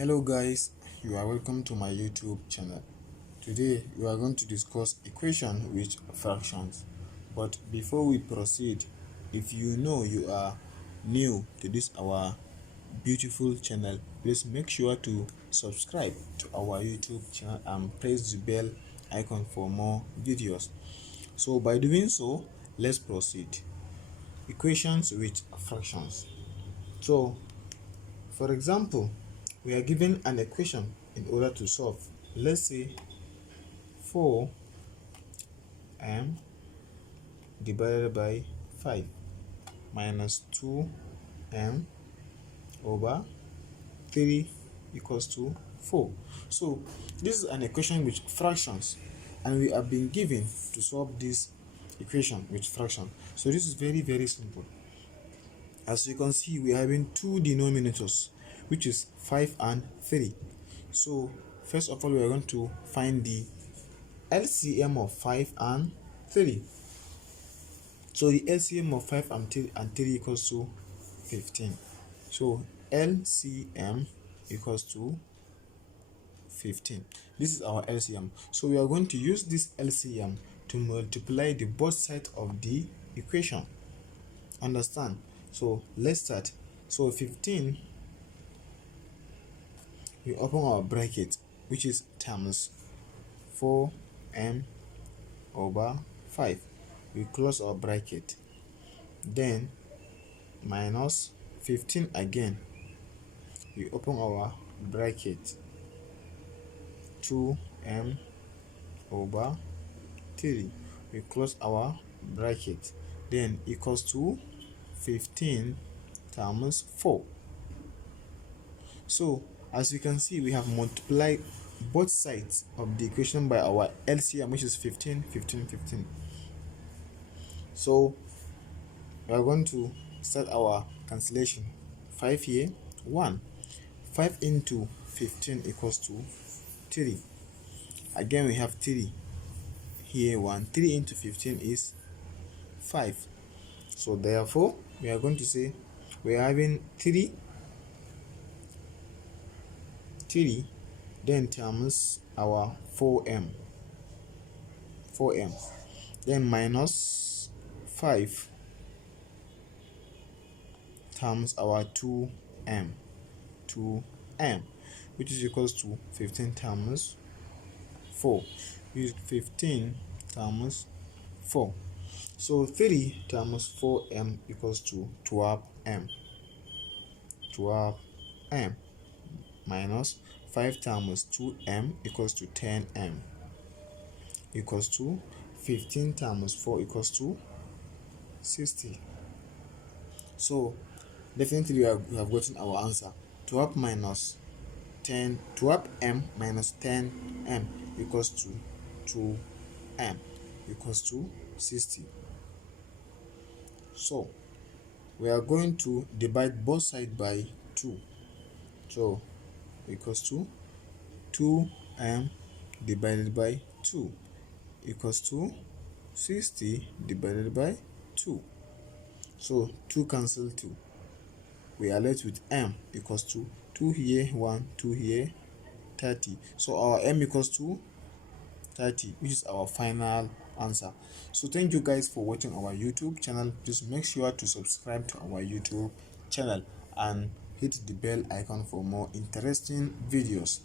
Hello guys, you are welcome to my YouTube channel. Today we are going to discuss equation with fractions. But before we proceed, if you know you are new to this our beautiful channel, please make sure to subscribe to our YouTube channel and press the bell icon for more videos. So by doing so, let's proceed. Equations with fractions. So for example, we are given an equation in order to solve. Let's say 4m divided by 5 minus 2m over 3 equals to 4. So this is an equation with fractions, and we have been given to solve this equation with fraction. So this is very simple. As you can see, we are having two denominators, which is 5 and 3. So first of all, we are going to find the LCM of 5 and 3. So the LCM of 5 and 3 equals to 15. So LCM equals to 15. This is our LCM. So we are going to use this LCM to multiply the both sides of the equation. Understand? So let's start. So 15, we open our bracket, which is times 4m over 5. We close our bracket, then minus 15 again. We open our bracket, 2m over 3. We close our bracket, then equals to 15 times 4. So as you can see, we have multiplied both sides of the equation by our LCM, which is 15. So we are going to start our cancellation. 5 here, 1. 5 into 15 equals to 3. Again we have 3 here, 1. 3 into 15 is 5. So therefore we are going to say we are having 3 then times our 4m, then minus 5 times our 2m, which is equals to 15 times 4. Use 15 times 4. So 3 times 4m equals to 12m. Minus 5 times 2m equals to 10m, equals to 15 times 4 equals to 60. So definitely we have gotten our answer. 12 minus 10, 12m minus 10m equals to 2m, equals to 60. So we are going to divide both sides by 2. So equals to 2m divided by 2 equals to 60 divided by 2. So 2 cancel 2. We are left with m equals to 2 here, 1, 2 here, 30. So our m equals to 30, which is our final answer. So thank you guys for watching our YouTube channel. Please make sure to subscribe to our YouTube channel and hit the bell icon for more interesting videos.